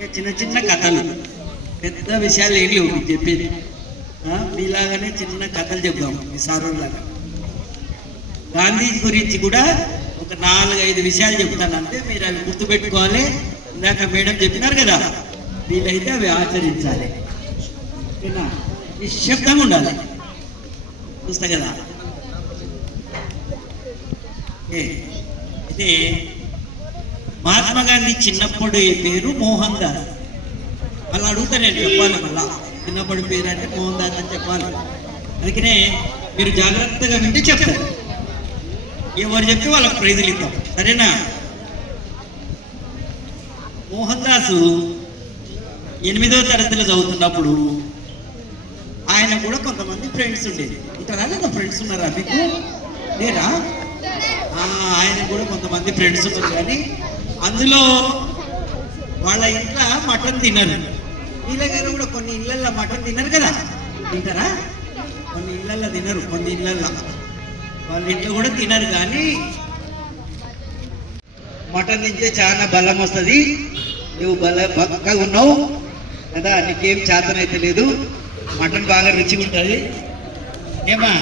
ఇంకా చిన్న చిన్న కథలు, పెద్ద విషయాలు ఏం లేవు మీకు చెప్పేది. మీలాగానే చిన్న కథలు చెప్దాం మీ సారులాగా. గాంధీజీ గురించి కూడా ఒక 4-5 విషయాలు చెప్తాను అంతే, మీరు అవి గుర్తుపెట్టుకోవాలి. ఇందాక మేడం చెప్పినారు కదా, వీలైతే అవి ఆచరించాలి. ఓకేనా? నిశ్శబ్దంగా ఉండాలి. చూస్తా కదా. అయితే మహాత్మా గాంధీ చిన్నప్పుడు పేరు మోహన్ దాస్. అలా అడుగుతా నేను చెప్పాలి. మళ్ళా చిన్నప్పటి పేరు అంటే మోహన్ దాస్ అని చెప్పాలి. అందుకనే మీరు జాగ్రత్తగా వింటే చెప్తారు. ఎవరు చెప్తే వాళ్ళకి ప్రైజులు ఇద్దాం, సరేనా? మోహన్ దాసు 8వ తరగతిలో చదువుతున్నప్పుడు ఆయన కూడా కొంతమంది ఫ్రెండ్స్ ఉండేది. ఉంటారా లేదా? ఫ్రెండ్స్ ఉన్నారా మీకు? లేరా? ఆయన కూడా కొంతమంది ఫ్రెండ్స్ ఉన్నారు. కానీ అందులో వాళ్ళ ఇంట్లో మటన్ తినరు. వీళ్ళగారు కూడా కొన్ని ఇళ్ళల్లో మటన్ తినరు కదా, తింటారా? కొన్ని ఇళ్ళల్లో తినరు, కొన్ని ఇళ్ళల్లో వాళ్ళ ఇంట్లో కూడా తినరు. కానీ మటన్ తింటే చాలా బలం వస్తుంది, నువ్వు బక్కగా ఉన్నావు కదా, నీకేం చేతనైతే లేదు, మటన్ బాగా రుచిగా ఉంటుంది ఏమా.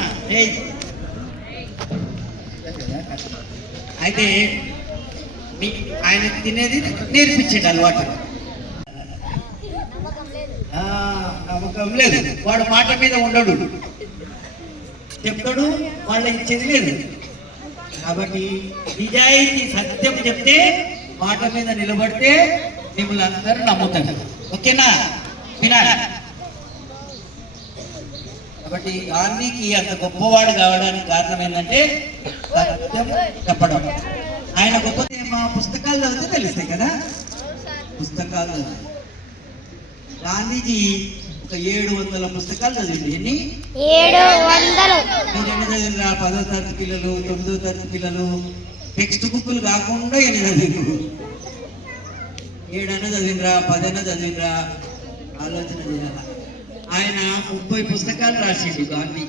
అయితే ఆయన తినేది నేర్పించండి అలవాటు. నమ్మకం లేదు, వాడు మాట మీద ఉండడు, చెప్తాడు, వాళ్ళ ఇచ్చేది లేదు. కాబట్టి నిజాయితీ సత్యం చెప్తే, మాట మీద నిలబడితే మిమ్మల్ని అందరూ నమ్ముతారు. ఓకేనా? వినాలి. కాబట్టి గాంధీకి అంత గొప్పవాడు కావడానికి కారణం ఏంటంటే సత్యం చెప్పడం. ఆయన గొప్ప మా పుస్తకాలు చదివితే తెలుస్తాయి కదా, పుస్తకాలు చదివి. గాంధీజీ ఒక 700 పుస్తకాలు చదివింది. ఎన్ని? 700. మీరు ఎన్ని చదివినరా? 10వ తరగతి పిల్లలు, 9వ తరగతి పిల్లలు, టెక్స్ట్ బుక్లు కాకుండా ఎన్ని చదివిరు? 7 అన్న చదివినరా, 10 అన్న చదివినరా? ఆలోచన చేయాల. ఆయన 30 పుస్తకాలు రాసిండు గాంధీ.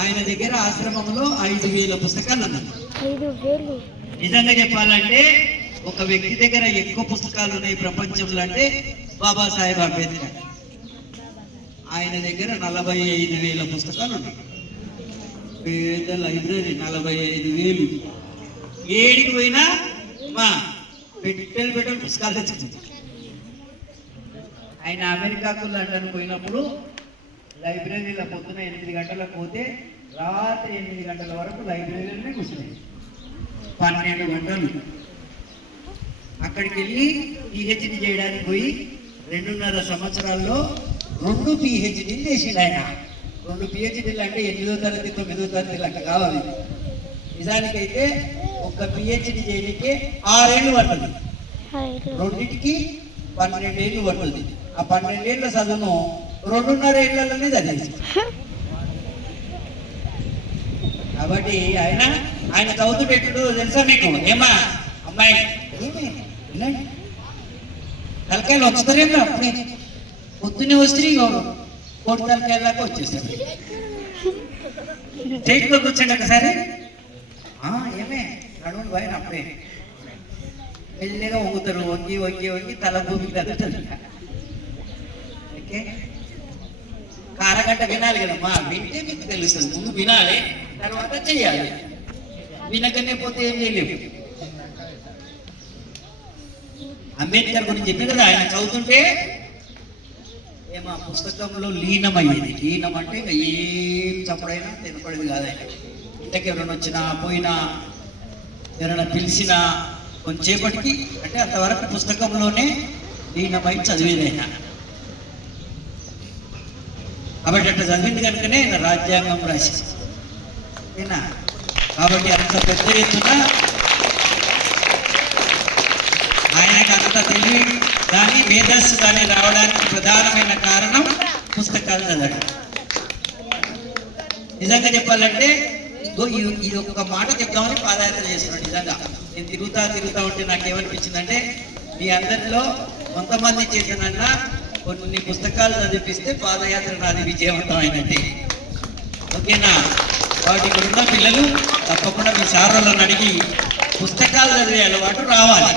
ఆయన దగ్గర ఆశ్రమంలో 5000 పుస్తకాలు ఉన్నాయి. నిజంగా చెప్పాలంటే ఒక వ్యక్తి దగ్గర ఎక్కువ పుస్తకాలు ఉన్నాయి ప్రపంచంలో అంటే బాబాసాహెబ్ అంబేద్కర్. ఆయన దగ్గర 45,000 పుస్తకాలు ఉన్నాయి. పెద్ద లైబ్రరీ, 45,000. ఏడికి పోయినా మా పెట్టెలు పుస్తకాలు తెచ్చుకుంటారు. ఆయన అమెరికాకు లండన్ పోయినప్పుడు లైబ్రరీలో పొద్దున 8 గంటలకు పోతే రాత్రి 8 గంటల వరకు లైబ్రరీలోనే కూర్చున్నాయి. 12 గంటలు. అక్కడికి వెళ్ళి పిహెచ్డి చేయడానికి పోయి 2.5 సంవత్సరాల్లో 2 పిహెచ్డీలు చేసిండు ఆయన. 2 పిహెచ్డీలు అంటే 8వ తరగతి 9వ తరగతి లెక్క కావాలి. నిజానికైతే ఒక పిహెచ్డి చేయడానికి 6 ఏళ్ళు పడుతుంది. రెండింటికి 12 ఏళ్ళు పడుతుంది. ఆ 12 ఏళ్ళ చదువును 2.5 ఏళ్లలోనే చదివేసి. కాబట్టి ఆయన చదువుతూ పెట్టుడు తెలుసా మీకు? ఏమా అమ్మాయి వినండి, తలకాయలు వస్తారేమో అప్పుడే పొద్దున్నే వస్తే కోటి తలకాయలాగా వచ్చేస్తారు. స్టేట్లో కూర్చోండి ఒకసారి. ఏమే నడువుని పోయిన అప్పుడే మెల్లిగా వంగుతారు. వంగి వంగి వంగి తల భూమికి తగ్గుతుంది. ఓకే, అరగంట వినాలి కదమ్మా. వింటే మీకు తెలుస్తుంది. ముందు వినాలి, తర్వాత చెయ్యాలి. వినకనే పోతే ఏం చేయలేము. అంబేద్కర్ గురించి చెప్పి కదా, ఆయన చదువుతుంటే ఏమో పుస్తకంలో లీనమయ్యేది. లీనం అంటే ఇంకా ఏం చప్పుడైనా తినపడేది కాదు. ఆయన ఇంతకు ఎవరైనా వచ్చినా పోయినా, ఎవరైనా పిలిచినా కొంచెంసేపటికి అంటే అంతవరకు పుస్తకంలోనే లీనమై చదివేది ఆయన. కాబట్టి అట్లా చదివింది కనుకనే ఆయన రాజ్యాంగం రాసి. ఓకేనా? కాబట్టి అంత పెద్ద ఎత్తున ఆయనకు అంత తెలివి కానీ మేధస్సు కానీ రావడానికి ప్రధానమైన కారణం పుస్తకాలు చదవడం. నిజంగా చెప్పాలంటే ఇది ఒక్క మాట చెప్తామని పాదయాత్ర చేస్తున్నాడు. నిజంగా నేను తిరుగుతా ఉంటే నాకేమనిపించిందంటే, మీ అందరిలో కొంతమంది చేతనన్నా కొన్ని పుస్తకాలు చదివిపిస్తే పాదయాత్ర నాది విజయవంతమైనట్టే. ఓకేనా? కాబట్టి ఇక్కడ ఉన్న పిల్లలు తప్పకుండా మీ సార్లను అడిగి పుస్తకాలు చదివే అలవాటు రావాలి.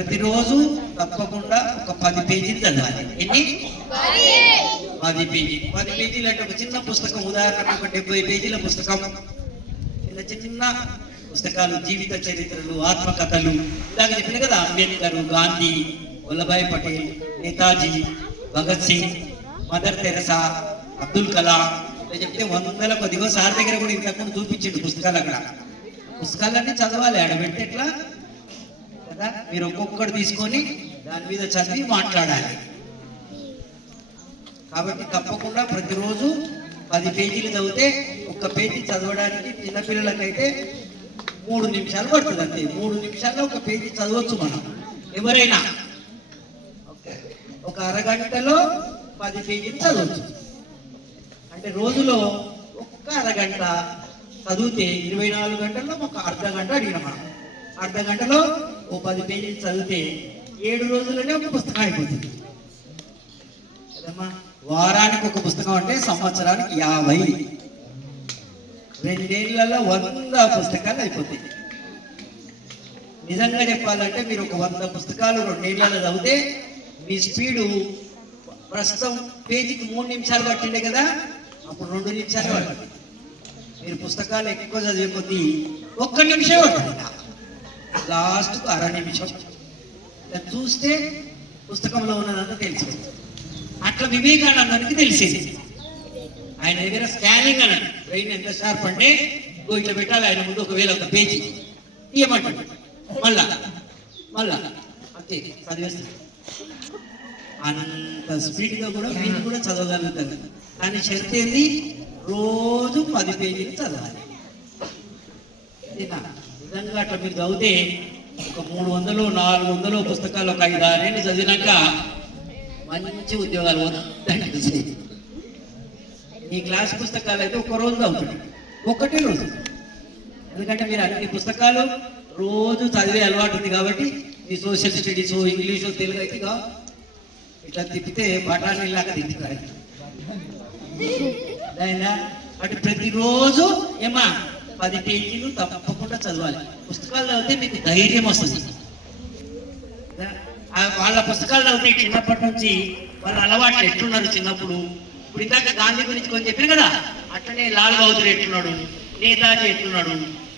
ప్రతిరోజు తప్పకుండా ఒక 10 పేజీలు చదవాలి. ఎన్ని? 10 పేజీలు. 10 పేజీలు అంటే ఒక చిన్న పుస్తకం, ఉదాహరణకు ఒక 70 పేజీల పుస్తకం. చిన్న చిన్న పుస్తకాలు, జీవిత చరిత్రలు, ఆత్మకథలు, ఇలాగ చెప్పిన కదా. అంబేద్కర్, గాంధీ, వల్లభాయ్ పటేల్, నేతాజీ, భగత్ సింగ్, మదర్ తెరెసా, అబ్దుల్ కలాం, ఇలా చెప్తే వందల కొద్దిగో సార్ దగ్గర కూడా ఇంతకుముందు చూపించిండు పుస్తకాలు. అక్కడ పుస్తకాలన్నీ చదవాలి. ఆడబెడితే ఎట్లా కదా, మీరు ఒక్కొక్కటి తీసుకొని దాని మీద చదివి మాట్లాడాలి. కాబట్టి తప్పకుండా ప్రతిరోజు 10 పేజీలు చదివితే, ఒక్క పేజీ చదవడానికి చిన్నపిల్లలకైతే 3 నిమిషాలు పడుతుంది అంతే. 3 నిమిషాల్లో ఒక పేజీ చదవచ్చు మనం ఎవరైనా. ఒక అరగంటలో 10 పేజీలు చదవచ్చు. అంటే రోజులో ఒక్క అరగంట చదివితే 24 గంటల్లో ఒక అర్ధ గంట అడిగిన మనం. అర్ధ గంటలో ఓ 10 పేజీలు చదివితే 7 రోజుల్లోనే ఒక పుస్తకం అయిపోతుంది కదమ్మా. వారానికి ఒక పుస్తకం అంటే సంవత్సరానికి 50, 2 ఏళ్లలో 100 పుస్తకాలు అయిపోతాయి. నిజంగా చెప్పాలంటే మీరు ఒక 100 పుస్తకాలు 2 ఏళ్లలో చదివితే మీ స్పీడు ప్రస్తుతం పేజీకి 3 నిమిషాలు పట్టిండే కదా, అప్పుడు 2 నిమిషాలు పడుతుంది. మీరు పుస్తకాలు ఎక్కువ చదివే కొద్దీ 1 నిమిషం పడుతుంది, లాస్ట్కు అర నిమిషం. చూస్తే పుస్తకంలో ఉన్నదంతా తెలిసింది. అట్లా వివేకానందానికి తెలిసేది. ఆయన దగ్గర స్కానింగ్ అన్నాడు. బ్రెయిన్ ఎంత షార్ప్ అంటే ఇట్లా పెట్టాలి ఆయన ముందు. ఒకవేళ ఒక పేజీ తీయమంటాడు, మళ్ళా అంతే చదివేస్తాడు. అంత స్పీడ్గా కూడా వీళ్ళు కూడా చదవగలుగుతారు. కానీ షరత్ ఏంది? రోజు 10 పేజీలు చదవాలి. నిజంగా అట్లా మీరు చదివితే ఒక 300, 400 పుస్తకాలు ఒక 5-6 ఏళ్ళు చదివినాక మంచి ఉద్యోగాలు వద్దంటే. ఈ క్లాస్ పుస్తకాలు అయితే ఒక రోజు చదువుతుంది, ఒకటే రోజు. ఎందుకంటే మీరు అన్ని పుస్తకాలు రోజు చదివే అలవాటు ఉంది కాబట్టి ఈ సోషల్ స్టడీస్, ఇంగ్లీషు, తెలుగు అయితే ఇట్లా తిప్పితే బఠానీలాగా తిప్పుతారు. అయినా అటు ప్రతిరోజు 10 పేజీలు తప్పకుండా చదవాలి. పుస్తకాలు చదివితే మీకు ధైర్యం వస్తుంది. వాళ్ళ పుస్తకాలు చదివితే చిన్నప్పటి నుంచి వాళ్ళ అలవాట్లు ఎట్లున్నారు చిన్నప్పుడు. ఇప్పుడు ఇందాక గాంధీ గురించి కొంచెం చెప్పారు కదా, అట్లనే లాల్ బహదూర్ ఎట్లున్నాడు, నేతాజీ ఎట్లున్నాడు,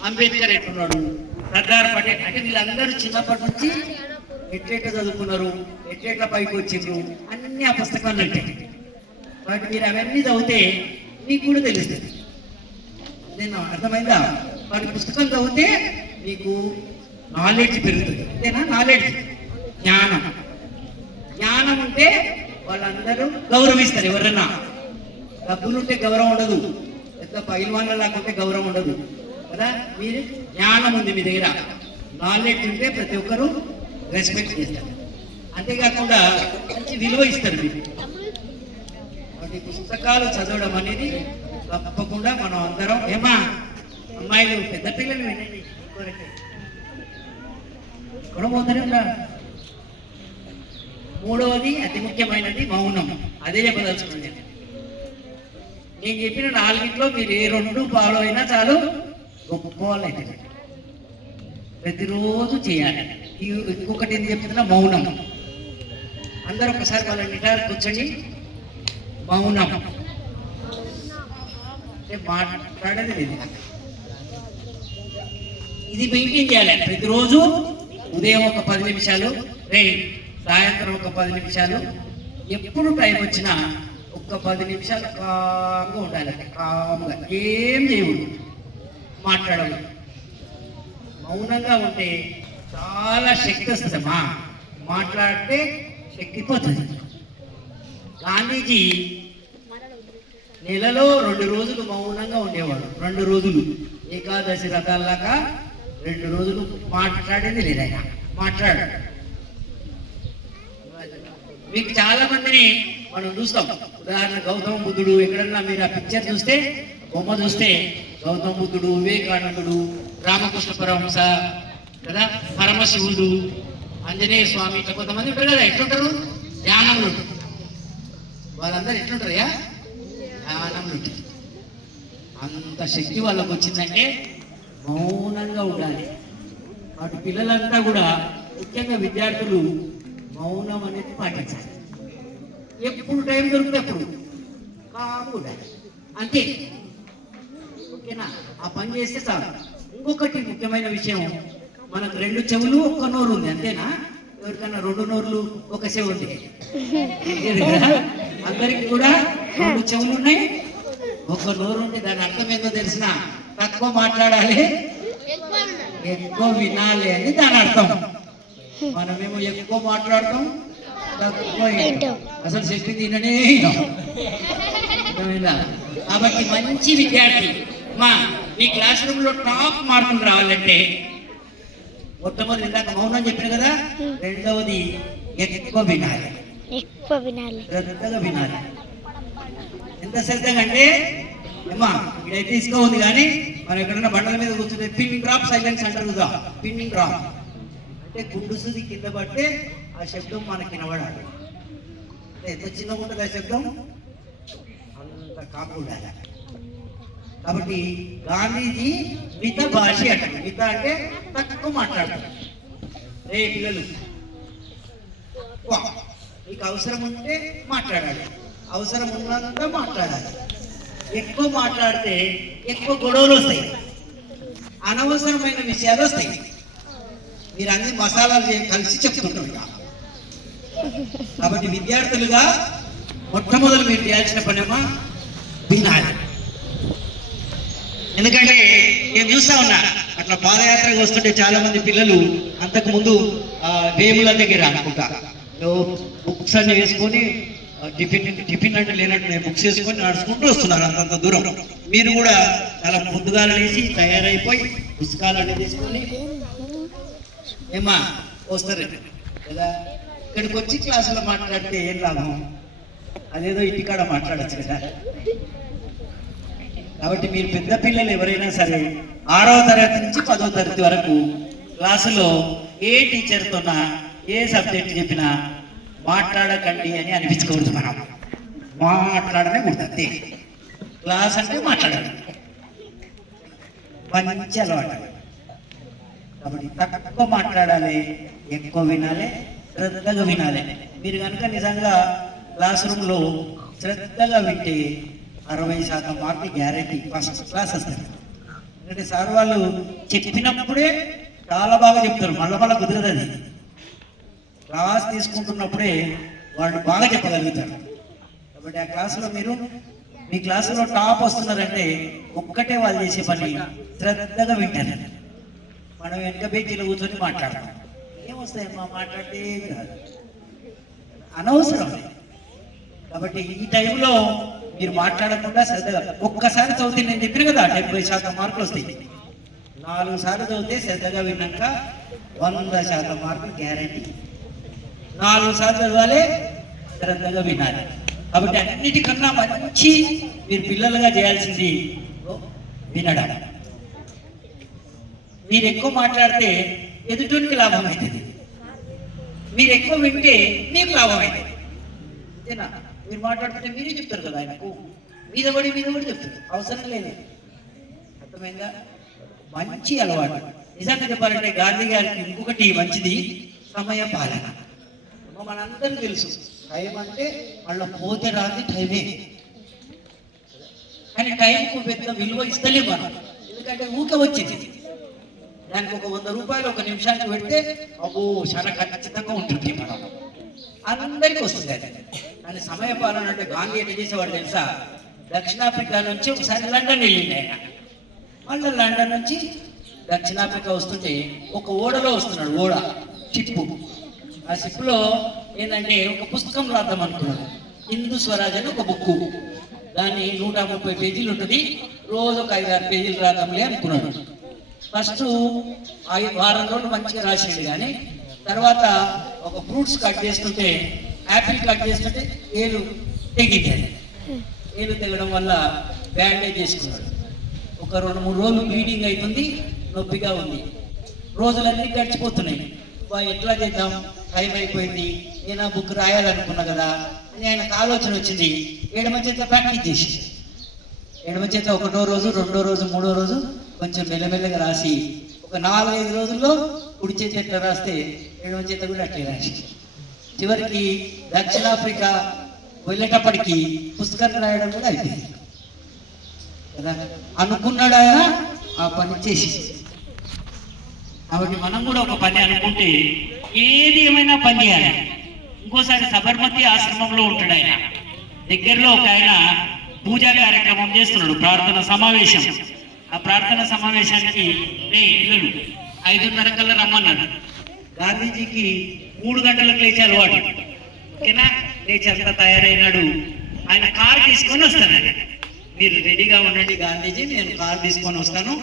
అంబేద్కర్ ఎట్లున్నాడు, సర్దార్ పటేల్. అంటే వీళ్ళందరూ చిన్నప్పటి నుంచి ఎట్లెట్లా చదువుకున్నారు, ఎట్లెట్లా పైకి వచ్చిండ్రు అన్ని ఆ పుస్తకాలు ఉంటాయి. కాబట్టి మీరు అవన్నీ చదివితే మీకు కూడా తెలుస్తుంది. నేను అర్థమైందా? వాటి పుస్తకం చదివితే మీకు నాలెడ్జ్ పెరుగుతుంది. అంతేనా? నాలెడ్జ్, జ్ఞానం ఉంటే వాళ్ళందరూ గౌరవిస్తారు. ఎవరన్నా డబ్బులుంటే గౌరవం ఉండదు, పెద్ద పైల్వాన్ల లాకుంటే గౌరవం ఉండదు కదా. మీరు జ్ఞానం ఉంది మీ దగ్గర, నాలెడ్జ్ ఉంటే ప్రతి ఒక్కరూ రెస్పెక్ట్ చేస్తారు. అంతేకాకుండా మంచి విలువ ఇస్తారు మీకు. వాటి పుస్తకాలు చదవడం అనేది తప్పకుండా మనం అందరం. అమ్మాయిలు, పెద్ద పిల్లలు వినండి, ఇక్కడ పోతారు. 3వది అతి ముఖ్యమైనది మౌనం. అదే చెప్పదలుచుకోండి. నేను చెప్పిన 4 మీరు ఏ 2 ఫాలో అయినా చాలు, గొప్ప వాళ్ళు అయితే. ప్రతిరోజు చేయాలి. ఇంకొకటి ఏం చెప్తున్నా, మౌనం. అందరూ ఒకసారి వాళ్ళ నిటారు కూర్చోండి. మౌనం అంటే మాట్లాడేది లేదు. ఇది మెయింటైన్ చేయాలి ప్రతిరోజు. ఉదయం ఒక 10 నిమిషాలు, సాయంత్రం ఒక 10 నిమిషాలు. ఎప్పుడు టైం వచ్చినా ఒక 10 నిమిషాలు కామ్గా ఉండాలి. కామ్గా ఏం చేయకూడదు, మాట్లాడదు. మౌనంగా ఉంటే చాలా శక్తి వస్తుందమ్మా. మాట్లాడితే శక్తి పోతుంది. గాంధీజీ నెలలో 2 రోజులు మౌనంగా ఉండేవాడు. 2 రోజులు ఏకాదశి రథాల్లాగా 2 రోజులు మాట్లాడేది లేదు ఆయన. మాట్లాడాడు. మీకు చాలా మందిని మనం చూస్తాం. ఉదాహరణ గౌతమ బుద్ధుడు. ఎక్కడన్నా మీరు ఆ పిక్చర్ చూస్తే, బొమ్మ చూస్తే గౌతమ బుద్ధుడు, వివేకానందుడు, రామకృష్ణ పరమహంస కదా, పరమశివుడు, ఆంజనేయ స్వామి, ఇట్లా కొంతమంది ఉంటారు కదా. ఎట్లుంటారు? ధ్యానంలో ఉంటారు. వాళ్ళందరూ ఎట్లుంటారయ్యా? ధ్యానంలో ఉంటారు. అంత శక్తి వాళ్ళకు వచ్చిందంటే మౌనంగా ఉండాలి. అటు పిల్లలంతా కూడా ముఖ్యంగా విద్యార్థులు మౌనం అనేది పాటించాలి. ఎప్పుడు టైం దొరికితే అప్పుడు కాము ఉండాలి, అంతే. ఓకేనా? ఆ పని చేస్తే చాలు. ఇంకొకటి ముఖ్యమైన విషయం, మనకు 2 చెవులు 1 నోరు ఉంది, అంతేనా? ఎవరికన్నా 2 నోర్లు 1 చెవు ఉంది? అందరికి కూడా 2 చెవులు ఉన్నాయి, 1 నోరు ఉంది. దాని అర్థం ఏందో తెలిసిన, తక్కువ మాట్లాడాలి, ఎక్కువ వినాలి అని దాని అర్థం. మనమేమో ఎక్కువ మాట్లాడతాం, తక్కువ వింటాం. అసలు చెప్పింది విననే వినం. కాబట్టి మంచి విద్యార్థి మీ క్లాస్ రూమ్ లో టాప్ మార్కులు రావాలంటే మొట్టమొదటి ఇందాక మౌనం చెప్పిన కదా, రెండవది ఎక్కువ వినాలి, శ్రద్ధగా వినాలి. ఎంత శ్రద్ధగా అంటే ఏమా ఇదైతే ఇసుక ఉంది, కానీ మనం ఎక్కడన్నా బండల మీద కూర్చుంటే పిన్ డ్రాప్ సైలెన్స్ అంటారు కదా. పిన్ డ్రాప్ అంటే గుండుసుది కింద పడితే ఆ శబ్దం మనకి వినబడాలి. ఎంత చిన్నగా ఉంటుంది ఆ శబ్దం, అంత కాపు ఉండాలి. కాబట్టి గాంధీజీ మిత భాష అంటారు. మిత అంటే తక్కువ మాట్లాడతారు. రే పిల్లలు, మీకు అవసరం ఉంటే మాట్లాడాలి, అవసరం ఉన్నంత మాట్లాడాలి. ఎక్కువ మాట్లాడితే ఎక్కువ గొడవలు వస్తాయి, అనవసరమైన విషయాలు వస్తాయి. మీరు అన్ని మసాలాలు కలిసి చెప్తుంటారు. కాబట్టి విద్యార్థులుగా మొట్టమొదటి మీరు చేయాల్సిన పనేమో వినాలి. ఎందుకంటే నేను చూస్తా ఉన్నా, అట్లా పాదయాత్రకు వస్తుంటే చాలా మంది పిల్లలు అంతకుముందు వేముల దగ్గర అనుకుంటా బుక్స్ అన్ని వేసుకొని టిఫిన్ అంటే లేనట్టు నేను బుక్స్ వేసుకొని నడుచుకుంటూ వస్తున్నారు అంతంత దూరం. మీరు కూడా చాలా పొద్దుగా లేచి తయారైపోయి పుస్తకాలన్నీ తీసుకొని ఏమా వస్తారు కదా. ఇక్కడికి వచ్చి క్లాసులో మాట్లాడితే ఏం లాభం? అదేదో ఇంటికాడ మాట్లాడచ్చు కదా. కాబట్టి మీరు పెద్ద పిల్లలు ఎవరైనా సరే 6వ తరగతి నుంచి 10వ తరగతి వరకు క్లాసులో ఏ టీచర్తోనా ఏ సబ్జెక్ట్ చెప్పినా మాట్లాడకండి అని అనిపించకూడదు. మనం మాట్లాడనే ఉంటుంది. క్లాస్ అంటే మాట్లాడాలి, మంచి అలవాటు. కాబట్టి తక్కువ మాట్లాడాలి, ఎక్కువ వినాలి, శ్రద్ధగా వినాలి. మీరు కనుక నిజంగా క్లాస్ రూమ్లో శ్రద్ధగా వింటే 60% మార్కులు గ్యారెంటీ, ఫస్ట్ క్లాస్ వస్తారు. ఎందుకంటే సార్ వాళ్ళు చెప్పినప్పుడే చాలా బాగా చెప్తారు, మళ్ళీ కుదరదు. అది క్లాస్ తీసుకుంటున్నప్పుడే వాళ్ళు బాగా చెప్పగలుగుతారు. కాబట్టి ఆ క్లాసులో మీరు మీ క్లాసులో టాప్ వస్తున్నారంటే ఒక్కటే వాళ్ళు చేసే పని శ్రద్ధగా వింటారు. మనం వెనక బెంచీలో కూర్చొని మాట్లాడతాం, ఏమొస్తాయమ్మా మాట్లాడితే కాదు, అనవసరం. కాబట్టి ఈ టైంలో మీరు మాట్లాడకుండా శ్రద్ధగా ఒక్కసారి చదివితే, నేను చెప్పిన కదా 70% మార్కులు వస్తాయి. 4 సార్లు చదివితే శ్రద్ధగా విన్నాక 100% మార్కులు గ్యారెంటీ. 4 సార్లు చదవాలి, శ్రద్ధగా వినాలి. కాబట్టి అన్నిటికన్నా మంచి మీరు పిల్లలుగా చేయాల్సింది వినడం. మీరు ఎక్కువ మాట్లాడితే ఎదుటికి లాభం అవుతుంది, మీరు ఎక్కువ వింటే మీకు లాభం అవుతుంది. అంతేనా? మీరు మాట్లాడుతుంటే మీరే చెప్తారు కదా, ఆయనకు మీద పడి చెప్తారు, అవసరం లేదు. అర్థమైందా? మంచి అలవాటు. నిజంగా చెప్పాలంటే గాంధీ గారికి ఇంకొకటి మంచిది, సమయ పాలన. మనందరికీ తెలుసు టైం అంటే వాళ్ళ పోతే రాని టైమే, కానీ టైంకు పెద్ద విలువ ఇస్తలేము మనం. ఎందుకంటే ఊక వచ్చింది, దానికి ఒక 100 రూపాయలు 1 నిమిషానికి పెడితే అబ్బో చాలా ఖచ్చితంగా ఉంటుంది. మనం అందరికీ వస్తుంది అది. కానీ సమయ పాలన అంటే గాంధీ ఎట్లా చేసేవాడు తెలుసా? దక్షిణాఫ్రికా నుంచి ఒకసారి లండన్ వెళ్ళింది ఆయన. మళ్ళీ లండన్ నుంచి దక్షిణాఫ్రికా వస్తుంటే ఒక ఓడలో వస్తున్నాడు, ఓడ షిప్పు. ఆ షిప్లో ఏంటంటే ఒక పుస్తకం రాద్దాం అనుకున్నాడు, హిందూ స్వరాజ్ అని ఒక బుక్. దాన్ని 130 పేజీలు ఉంటుంది, రోజు ఒక 5-6 పేజీలు రాద్దాంలే అనుకున్నాడు. ఫస్ట్ 5 వారం రోజులు మంచిగా రాసిండు, కానీ తర్వాత ఒక ఫ్రూట్స్ కట్ చేస్తుంటే, యాపిల్ కట్ చేస్తుంటే ఏలు తెగింది. ఏలు తెగడం వల్ల బ్యాండేజ్ చేసుకున్నాడు. ఒక 2-3 రోజులు బ్లీడింగ్ అవుతుంది, నొప్పిగా ఉంది, రోజులన్నీ గడిచిపోతున్నాయి. ఎట్లా చేద్దాం, టైం అయిపోయింది, నేను ఆ బుక్ రాయాలనుకున్నా కదా అని ఆయనకు ఆలోచన వచ్చింది. ఎడమ చేత ప్రాక్టీస్ చేసి, ఎడమ చేత 1వ రోజు 2వ రోజు 3వ రోజు కొంచెం మెల్లమెల్లగా రాసి ఒక ఒక 4-5 రోజుల్లో కుడి చేతి ఎట్లా రాస్తే ఎడమ చేత కూడా అట్లే రాసి చివరికి దక్షిణాఫ్రికా వెళ్ళేటప్పటికి పుస్తకం రాయడం కూడా అయిపోయింది కదా. అనుకున్నాడు ఆయన, ఆ పని చేసి. కాబట్టి మనం కూడా ఒక పని అనుకుంటే ఏది ఏమైనా పని చేయాలి. ఇంకోసారి సబర్మతి ఆశ్రమంలో ఉంటాడు ఆయన. దగ్గరలో ఒక ఆయన పూజా కార్యక్రమం చేస్తున్నాడు, ప్రార్థన సమావేశం. ఆ ప్రార్థన సమావేశానికి పిల్లలు 5:30 కల్లా రమ్మన్నాడు. గాంధీజీకి 3 గంటలకు లేచి అలవాటు. ఓకేనా, లేచి అంతా తయారైనాడు. ఆయన కారు తీసుకొని వస్తాను, మీరు రెడీగా ఉండండి గాంధీజీ, నేను కారు తీసుకొని వస్తాను,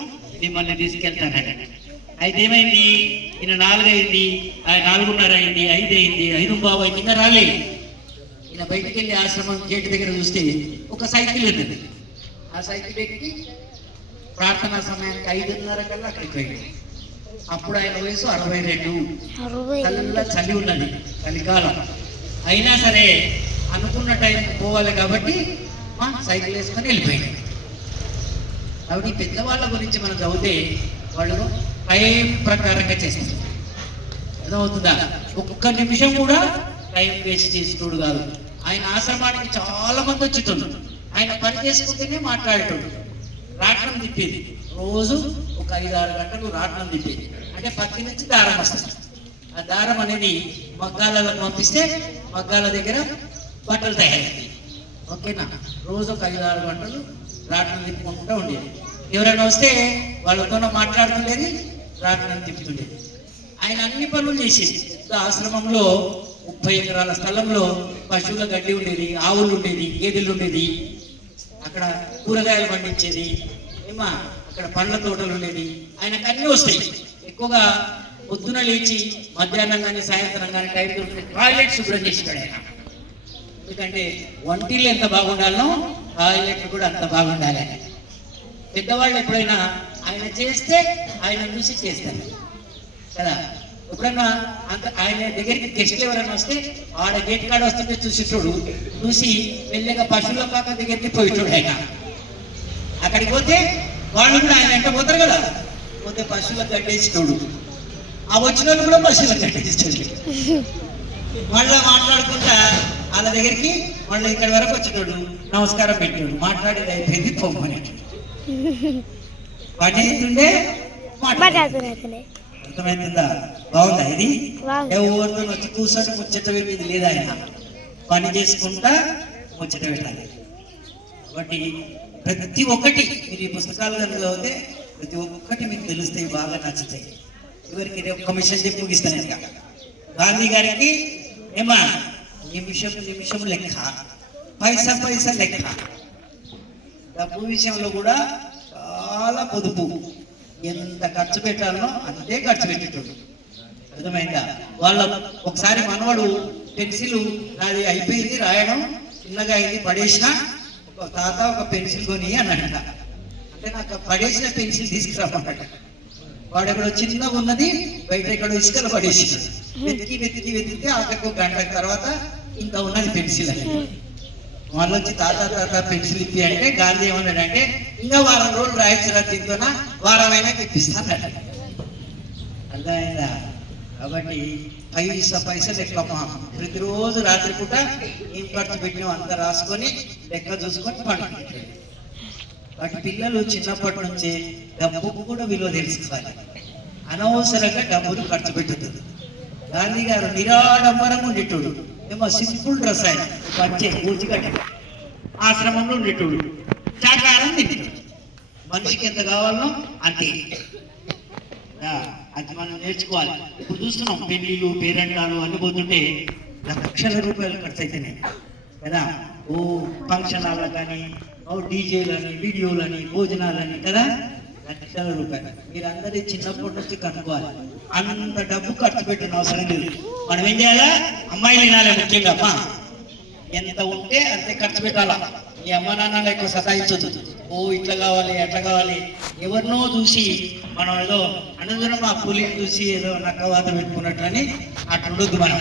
మిమ్మల్ని తీసుకెళ్తాను. అయితే ఏమైంది, ఈయన 4 అయింది, 4:30 అయింది, 5 అయింది, 5:15 అయింది, ఇంకా రాలేదు. ఈయన బయటికి వెళ్ళి ఆశ్రమం గేట్ దగ్గర చూస్తే ఒక సైకిల్ ఉన్నది. ఆ సైకిల్ ఎక్కి ప్రార్థనా సమయానికి 5:30 కల్లా అక్కడికి పోయింది. అప్పుడు ఆయన వయసు 62. చల్ల చలి ఉన్నది, చలికాలం. అయినా సరే అనుకున్న టైంకి పోవాలి కాబట్టి సైకిల్ వేసుకొని వెళ్ళిపోయింది. కాబట్టి పెద్దవాళ్ళ గురించి మనం చదివితే వాళ్ళు టైం ప్రకారంగా చేస్తారు. అర్థమవుతుందా? ఒక్క నిమిషం కూడా టైం వేస్ట్ చేసేటోడు కాదు. ఆయన ఆశ్రమానికి చాలా మంది వచ్చేటోడు. ఆయన పని చేసుకుంటేనే మాట్లాడేటోడు. రాట్నం తిప్పేది, రోజు ఒక 5-6 గంటలు రాట్నం తిప్పేది. అంటే పత్తి నుంచి దారం వస్తుంది. ఆ దారం అనేది మగ్గాలలో పంపిస్తే మగ్గాల దగ్గర బట్టలు తయారవుతాయి. ఓకేనా, రోజు ఒక 5-6 గంటలు రాట్నం తిప్పుకుంటూ ఉండేది. ఎవరైనా వస్తే వాళ్ళతో మాట్లాడుతుండేది, రాట్నం తిప్పుతుండేది. ఆయన అన్ని పనులు చేసేది. ఆశ్రమంలో 30 ఎకరాల స్థలంలో పశువుల గడ్డి ఉండేది, ఆవులు ఉండేది, గేదెలు ఉండేది. అక్కడ కూరగాయలు పండించేది, అక్కడ పండ్ల తోటలు ఉండేది. ఆయనకు అన్నీ వస్తాయి. ఎక్కువగా పొద్దున లేచి మధ్యాహ్నం కానీ సాయంత్రం కానీ టైం దొరికితే టాయిలెట్ శుభ్రం చేసినాడు ఆయన. ఎందుకంటే వంటిల్లు ఎంత బాగుండాలనో టాయిలెట్లు కూడా అంత బాగుండాలి. పెద్దవాళ్ళు ఎప్పుడైనా ఆయన చేస్తే ఆయన చూసి చేస్తారు కదా. ఎప్పుడైనా అంత ఆయన దగ్గరికి గెస్ట్లు ఎవరైనా వస్తే ఆడ గేట్ కాడ వస్తుంటే చూసేటోడు, చూసి మెల్లగా పశువుల పాక దగ్గరికి పోయేటోడు. ఆయన అక్కడికి పోతే వాళ్ళు కూడా ఆయన వెంట పోతారు కదా, పోతే పశువులకు కట్టేసేటోడు. ఆ వచ్చిన వాళ్ళు కూడా పశువులకు కట్టేసేటోడు. మళ్ళీ మాట్లాడుకుంటా వాళ్ళ దగ్గరికి మళ్ళీ ఇక్కడి వరకు వచ్చేటోడు, నమస్కారం పెట్టాడు, మాట్లాడేది అయిపోయింది, పోమని పని అవుతుండే మాట్లాడుతుండే. అర్థమవుతుందా? బాగుందా ఇది? ఎవరితో వచ్చి కూర్చొని ముచ్చట పెట్టేది లేదు. ఆయన పని చేసుకుంటా ముచ్చట పెట్టాలి. కాబట్టి ప్రతి ఒక్కటి మీరు ఈ పుస్తకాలు చదివితే ప్రతి ఒక్కటి మీకు తెలుస్తాయి, బాగా నచ్చుతాయి. ఎవరికి ఒక విషయం చెప్పి ముగిస్తాను. ఇంకా గాంధీ గారికి నిమిషం లెక్క, పైసా లెక్క. డబ్బు విషయంలో కూడా చాలా పొదుపు. ఎంత ఖర్చు పెట్టాలనో అంతే ఖర్చు పెట్టేటోడు. అర్థమైందా? వాళ్ళ ఒకసారి మనవాడు పెన్సిల్ నాది అయిపోయింది రాయడం, చిన్నగా అయింది, పడేసిన, ఒక తాత ఒక పెన్సిల్ కొని అన్నాడట. అంటే నాకు పడేసిన పెన్సిల్ తీసుకురామన్నాడు. వాడు ఎక్కడో చిన్నగా ఉన్నది బయట ఎక్కడో ఇసుకలు పడేసినాడు. వెతికితే ఆఖరికి 1 గంట తర్వాత ఇంకా ఉన్నది పెన్సిల్ అని. వాళ్ళు వచ్చి తాత పెన్సిల్ ఇప్పి అంటే గాంధీ ఏమన్నాడంటే, ఇంకా 1 వారం రోజులు రాయించిన దీంతోన వారమైనా తెప్పిస్తాను. అర్థమైందా? కాబట్టి పైసా లెక్క ప్రతిరోజు రాత్రిపూట ఏం ఖర్చు పెట్టినాం అంతా రాసుకొని లెక్క చూసుకొని పండుకుంటాడు. వాటి పిల్లలు చిన్నప్పటి నుంచే డబ్బుకు కూడా విలువ తెలుసుకోవాలి. అనవసరంగా డబ్బులు ఖర్చు పెట్టుతుంది. గాంధీ గారు నిరాడంబరంగా ఉండేటోడు. ఏమో సింపుల్ డ్రెస్ ఆయన పంచే పూర్తిగట్ట ఆశ్రమంలో ఉండేటోడు. శాకాహారం తింటాడు. మనిషికి ఎంత కావాలనో అంతే. అది మనం నేర్చుకోవాలి. ఇప్పుడు చూస్తున్నాం పెళ్లిళ్ళు, పేరెంటాలు అన్ని పోతుంటే లక్షల రూపాయలు ఖర్చు అవుతున్నాయి కదా. ఓ ఫంక్షన్ హాల్లో కానీ, ఓ డీజేలని, వీడియోలని, భోజనాలని కదా, లక్షల రూపాయలు. మీరందరి చిన్నప్పటి నుంచి కనుక్కోవాలి. అంత డబ్బు ఖర్చు పెట్టిన అవసరం లేదు. మనం ఏం చేయాలా? అమ్మాయిలు వినాలి ముఖ్యంగా. అమ్మా ఎంత ఉంటే అంతే ఖర్చు పెట్టాలా. ఈ అమ్మ నాన్నలు ఎక్కువ సతాయించదు. ఓ ఇట్లా కావాలి అట్లా కావాలి, ఎవరినో చూసి మనం ఏదో అనంతరం మా కూలీని చూసి ఏదో నక్కవాత పెట్టుకున్నట్లని అట్లా ఉండొద్దు. మనం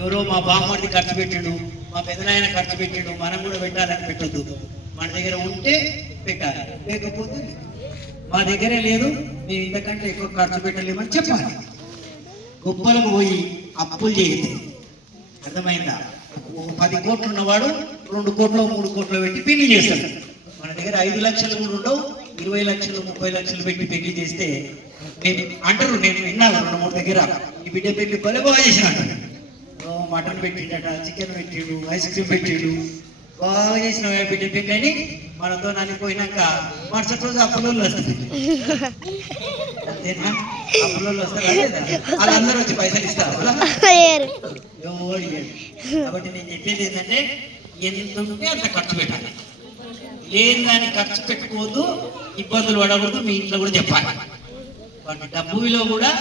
ఎవరో మా బామ్మడిది ఖర్చు పెట్టాడు, మా పెదనాయన ఖర్చు పెట్టాడు, మనం కూడా పెట్టాలని పెట్టొద్దు. మన దగ్గర ఉంటే పెట్టాలి, లేకపోతే మా దగ్గరే లేదు, మేము ఇంతకంటే ఎక్కువ ఖర్చు పెట్టలేమని చెప్పాలి. గొప్పలకు పోయి అప్పులు చేయదు. అర్థమైందా? 10 కోట్లు ఉన్నవాడు 2 కోట్లు 3 కోట్లు పెట్టి పెళ్లి చేస్తాడు. మన దగ్గర 5 లక్షలు కూడా ఉండవు, 20 లక్షలు 30 లక్షలు పెట్టి పెళ్లి చేస్తే అంటారు. నేను విన్నాను 2-3 దగ్గర, ఈ బిడ్డ పెళ్లి భలే బాగా చేసిన అంటారు. మటన్ పెట్టిండట, చికెన్ పెట్టిండు, ఐస్ క్రీమ్ పెట్టిండు, బాగా చేసిన బిడ్డ పెళ్లి అని మనతో నన్నిపోయినాక మరుసటి రోజు అప్పులోళ్ళు వస్తుంది. అంతేనా? అప్పులోళ్ళు వస్తారు లేదా? వాళ్ళందరూ వచ్చి పైసలు ఇస్తారు. కాబట్టి నేను చెప్పేది ఏంటంటే, ఎంత ఉంటే అంత ఖర్చు పెట్టాలి. లేని దాన్ని ఖర్చు పెట్టుకోవద్దు, ఇబ్బందులు పడకూడదు. మీ ఇంట్లో కూడా చెప్పాలి. వాటి డబ్బు విలువ కూడా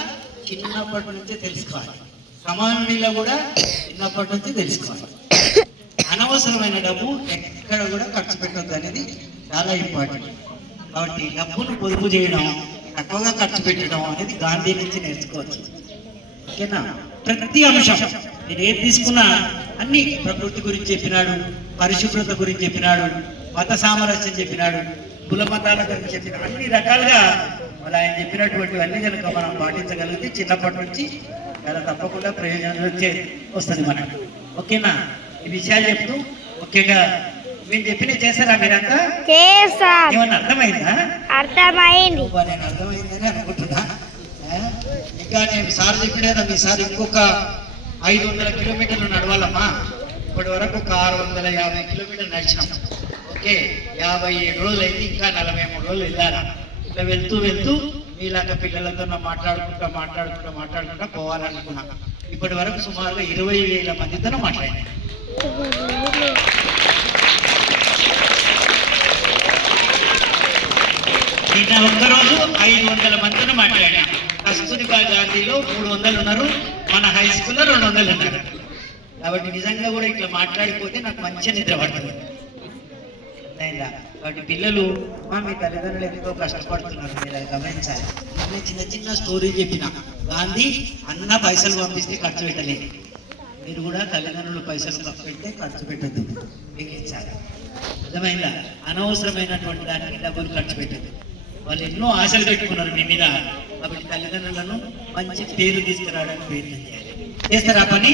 చిన్నప్పటి నుంచే తెలుసుకోవాలి. సమయంలో కూడా చిన్నప్పటి నుంచి తెలుసుకోవాలి. అనవసరమైన డబ్బు ఎక్కడ కూడా ఖర్చు పెట్టద్దు అనేది చాలా ఇంపార్టెంట్. కాబట్టి డబ్బును పొదుపు చేయడం, తక్కువగా ఖర్చు పెట్టడం అనేది గాంధీ నుంచి నేర్చుకోవచ్చు. ఓకేనా? ప్రతి అంశం నేను ఏది తీసుకున్నా అన్ని ప్రకృతి గురించి చెప్పినాడు, పరిశుభ్రత గురించి చెప్పినాడు, మత సామరస్యం చెప్పినాడు, కుల మతాల గురించి చెప్పినాడు. అన్ని రకాలుగా మళ్ళీ ఆయన చెప్పినటువంటి అన్ని కనుక మనం పాటించగలిగితే చిన్నప్పటి నుంచి చాలా తప్పకుండా ప్రయోజనం వస్తుంది మనకు. ఓకేనా? ఈ విషయాలు చెప్తూ ముఖ్యంగా మీరు చెప్పిన చేస్తారా మీరంతా? ఏమన్నా అర్థమైందా? అర్థమైంది. నేను అర్థమైందని అనుకుంటున్నా. ఇంకా నేను సార్ చెప్పిన కదా, మీ సార్ ఇంకొక 500 కిలోమీటర్లు నడవాలమ్మా. ఇప్పటి వరకు ఒక 650 కిలోమీటర్లు నడిచినాం. ఓకే, 57 రోజులు అయితే ఇంకా 43 రోజులు వెళ్ళాలా. ఇట్లా వెళ్తూ వెళ్తూ మీలాగా పిల్లలతో మాట్లాడుకుంటా పోవాలనుకున్నా. ఇప్పటి వరకు సుమారుగా 20,000 మందితో మాట్లాడినా. నిన్న ఒక్కరోజు 500 మందితో మాట్లాడా. కస్తూరిబా గాంధీలో 300 ఉన్నారు, మన హై స్కూల్లో 200 ఉన్నారు. కాబట్టి నిజంగా కూడా ఇట్లా మాట్లాడిపోతే నాకు మంచి నిద్ర పడుతుంది. అయిందా? కాబట్టి పిల్లలు మీ తల్లిదండ్రులు ఎంతో కష్టపడుతున్నారు, మీరు అది గమనించాలి. నేను చిన్న చిన్న స్టోరీ చెప్పిన. గాంధీ అన్న పైసలు పంపిస్తే ఖర్చు పెట్టలేదు. మీరు కూడా తల్లిదండ్రులు పైసలు పెడితే ఖర్చు పెట్టద్దు, మిగిలించాలి. అర్థమైందా? అనవసరమైనటువంటి దానికి డబ్బులు ఖర్చు పెట్టద్దు. వాళ్ళు ఎన్నో ఆశలు పెట్టుకున్నారు మీ మీద. కాబట్టి తల్లిదండ్రులను మంచి పేరు తీసుకురావడానికి ప్రయత్నం చేయాలి. చేస్తారా పని?